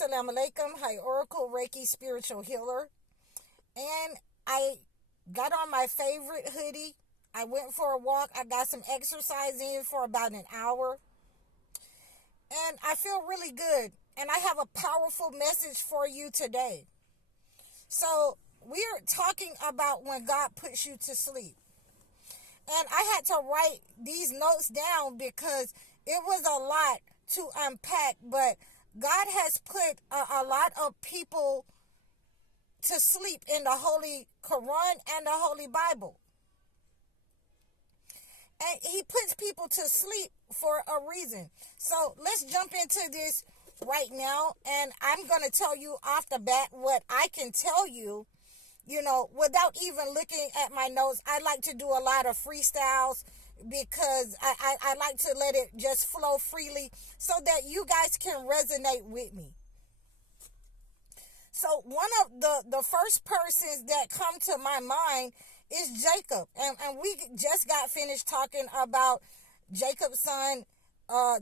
Assalamu alaikum. Hi, Oracle Reiki Spiritual Healer. And I got on my favorite hoodie. I went for a walk. I got some exercise in for about an hour. And I feel really good. And I have a powerful message for you today. So we're talking about when God puts you to sleep. And I had to write these notes down because it was a lot to unpack, but God has put a lot of people to sleep in the Holy Quran and the Holy Bible. And he puts people to sleep for a reason. So let's jump into this right now. And I'm going to tell you off the bat what I can tell you, without even looking at my notes. I like to do a lot of freestyles because I like to let it just flow freely so that you guys can resonate with me. So one of the first persons that come to my mind is Jacob. And we just got finished talking about Jacob's son,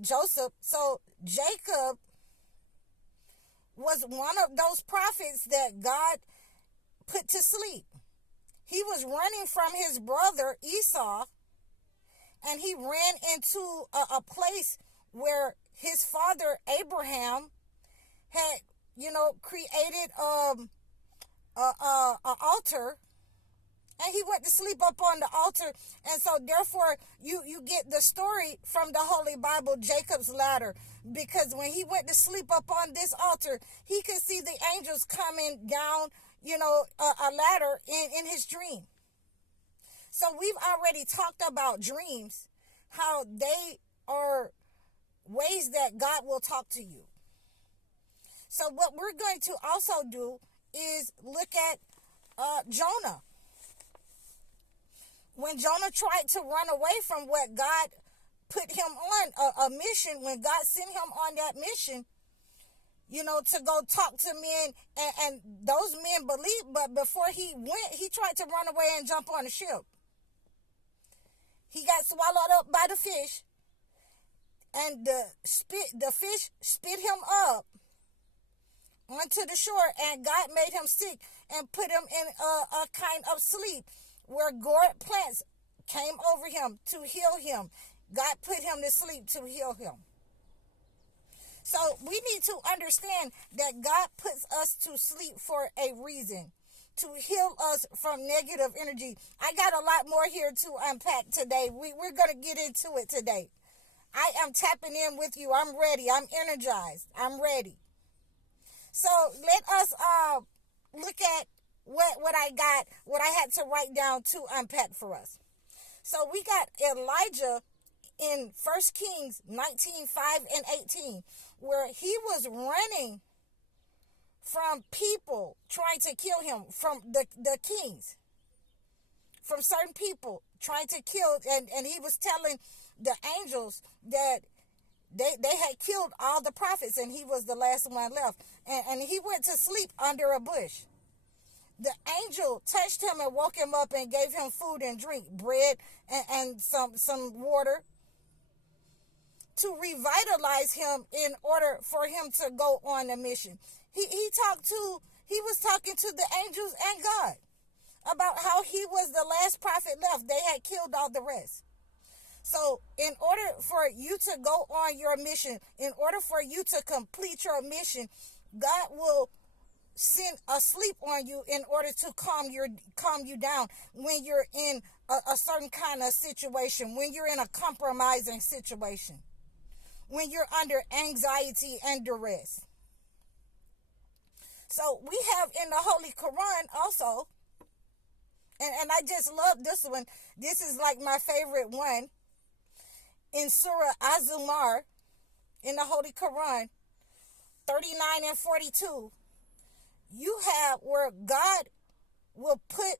Joseph. So Jacob was one of those prophets that God put to sleep. He was running from his brother Esau, and he ran into a place where his father Abraham had, created an altar, and he went to sleep up on the altar. And so therefore you get the story from the Holy Bible, Jacob's ladder, because when he went to sleep up on this altar, he could see the angels coming down, a ladder in his dream. So we've already talked about dreams, how they are ways that God will talk to you. So what we're going to also do is look at Jonah. When Jonah tried to run away from what God put him on, a mission, when God sent him on that mission, to go talk to men, and those men believed, but before he went, he tried to run away and jump on a ship. He got swallowed up by the fish, and the fish spit him up onto the shore, and God made him sick and put him in a kind of sleep where gourd plants came over him to heal him. God put him to sleep to heal him. So we need to understand that God puts us to sleep for a reason, to heal us from negative energy. I got a lot more here to unpack today. We're going to get into it today. I am tapping in with you. I'm ready. I'm energized. I'm ready. So let us look at what I had to write down to unpack for us. So we got Elijah in 1 Kings 19:5 and 18, where he was running from people trying to kill him, from the kings, from certain people trying to kill, and he was telling the angels that they had killed all the prophets, and he was the last one left. And he went to sleep under a bush. The angel touched him and woke him up and gave him food and drink, bread and some water, to revitalize him in order for him to go on a mission. He was talking to the angels and God about how he was the last prophet left. They had killed all the rest. So in order for you to go on your mission, in order for you to complete your mission, God will send a sleep on you in order to calm you down when you're in a certain kind of situation, when you're in a compromising situation, when you're under anxiety and duress. So we have in the Holy Quran also, and I just love this one. This is like my favorite one. In Surah Az-Zumar, in the Holy Quran, 39 and 42, you have where God will put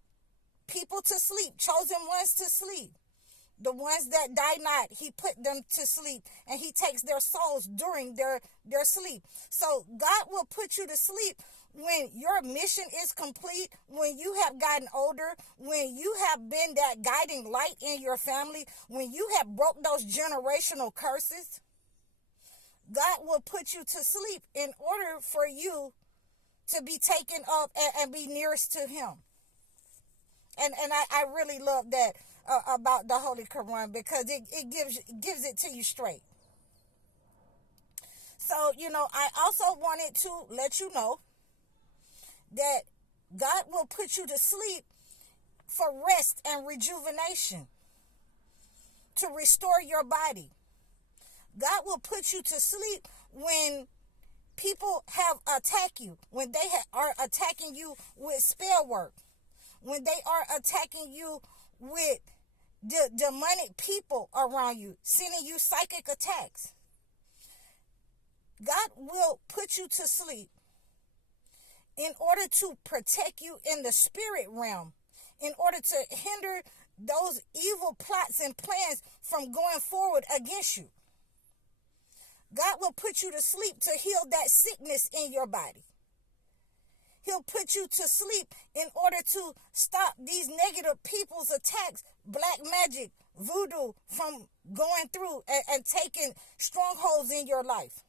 people to sleep, chosen ones to sleep. The ones that die not, he put them to sleep, and he takes their souls during their sleep. So God will put you to sleep when your mission is complete, when you have gotten older, when you have been that guiding light in your family, when you have broke those generational curses. God will put you to sleep in order for you to be taken up and be nearest to him. And I really love that about the Holy Quran, because it gives it to you straight. So, I also wanted to let you know that God will put you to sleep for rest and rejuvenation, to restore your body. God will put you to sleep when people have attacked you, when they are attacking you with spell work, when they are attacking you with demonic people around you, sending you psychic attacks. God will put you to sleep in order to protect you in the spirit realm, in order to hinder those evil plots and plans from going forward against you. God will put you to sleep to heal that sickness in your body. He'll put you to sleep in order to stop these negative people's attacks, black magic, voodoo, from going through and taking strongholds in your life.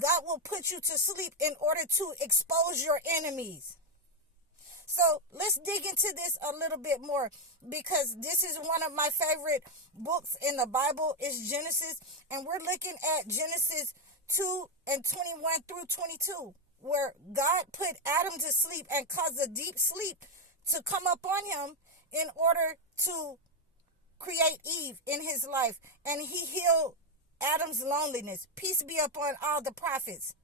God will put you to sleep in order to expose your enemies. So let's dig into this a little bit more, because this is one of my favorite books in the Bible. Is Genesis, and we're looking at Genesis 2:21 through 22, where God put Adam to sleep and caused a deep sleep to come upon him in order to create Eve in his life, and he healed Adam's loneliness. Peace be upon all the prophets.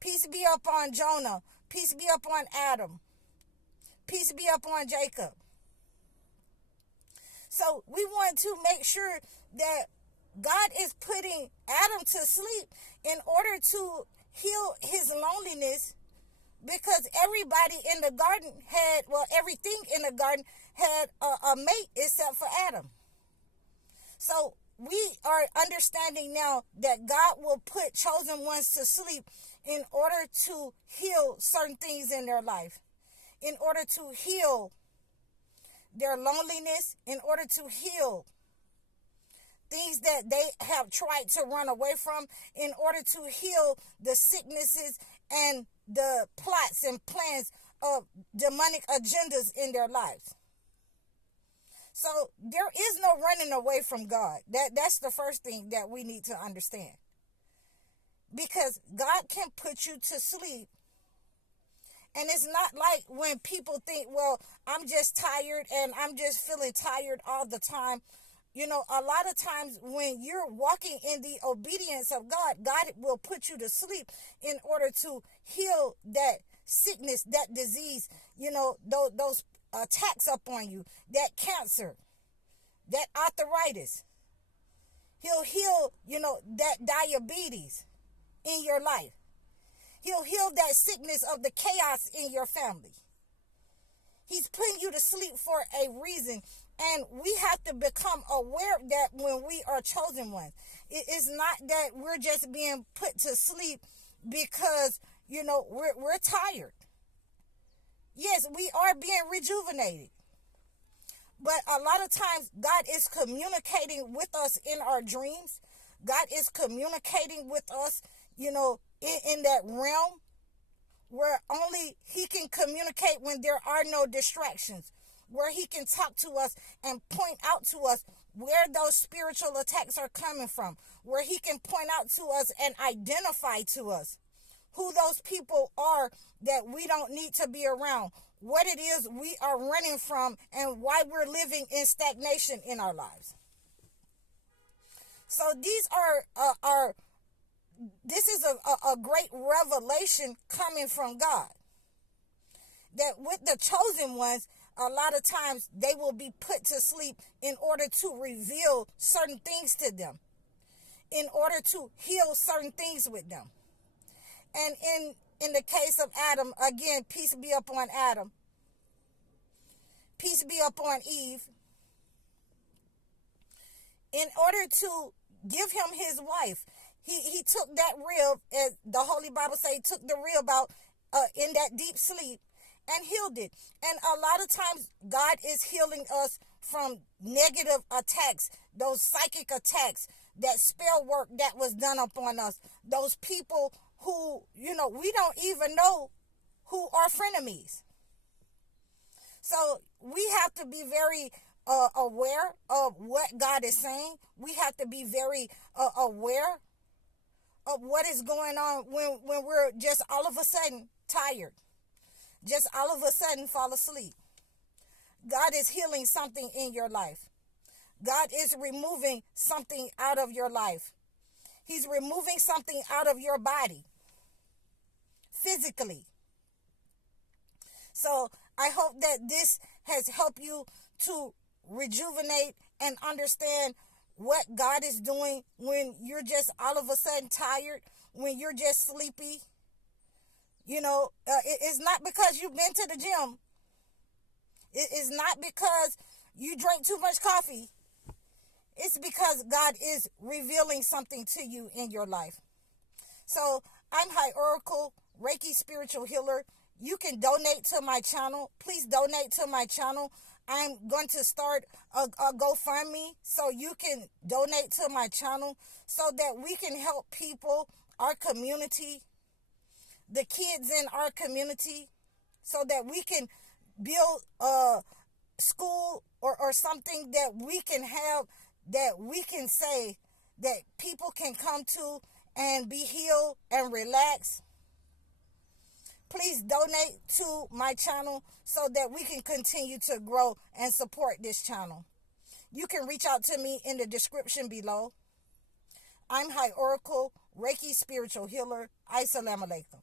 Peace be upon Jonah. Peace be upon Adam. Peace be upon Jacob. So we want to make sure that God is putting Adam to sleep in order to heal his loneliness, because everybody in the garden had, everything in the garden had a mate except for Adam. So we are understanding now that God will put chosen ones to sleep in order to heal certain things in their life, in order to heal their loneliness, in order to heal things that they have tried to run away from, in order to heal the sicknesses and the plots and plans of demonic agendas in their lives. So there is no running away from God. That's the first thing that we need to understand. Because God can put you to sleep. And it's not like when people think, I'm just tired and I'm just feeling tired all the time. A lot of times when you're walking in the obedience of God, God will put you to sleep in order to heal that sickness, that disease, those attacks upon you, that cancer, that arthritis. He'll heal, that diabetes in your life. He'll heal that sickness of the chaos in your family. He's putting you to sleep for a reason. And we have to become aware that when we are chosen ones, it's not that we're just being put to sleep because, we're tired. Yes, we are being rejuvenated. But a lot of times God is communicating with us in our dreams. God is communicating with us, in that realm where only he can communicate when there are no distractions, where he can talk to us and point out to us where those spiritual attacks are coming from, where he can point out to us and identify to us who those people are that we don't need to be around, what it is we are running from, and why we're living in stagnation in our lives. So this is a great revelation coming from God. That with the chosen ones, a lot of times they will be put to sleep in order to reveal certain things to them, in order to heal certain things with them. And in the case of Adam, again, peace be upon Adam. Peace be upon Eve. In order to give him his wife, he took that rib, as the Holy Bible says, took the rib out in that deep sleep and healed it. And a lot of times God is healing us from negative attacks, those psychic attacks, that spell work that was done upon us. Those people who, we don't even know who are frenemies. So we have to be very aware of what God is saying. We have to be very aware of what is going on when we're just all of a sudden tired. Just all of a sudden fall asleep. God is healing something in your life. God is removing something out of your life. He's removing something out of your body. Physically. So I hope that this has helped you to rejuvenate and understand what God is doing when you're just all of a sudden tired, when you're just sleepy. It's not because you've been to the gym. It's not because you drank too much coffee. It's because God is revealing something to you in your life. So I'm High Oracle, Reiki Spiritual Healer. You can donate to my channel. Please donate to my channel. I'm going to start a GoFundMe so you can donate to my channel so that we can help people, our community, the kids in our community, so that we can build a school or something that we can have, that we can say that people can come to and be healed and relax. Please donate to my channel so that we can continue to grow and support this channel. You can reach out to me in the description below. I'm High Oracle, Reiki Spiritual Healer. Assalamu alaikum.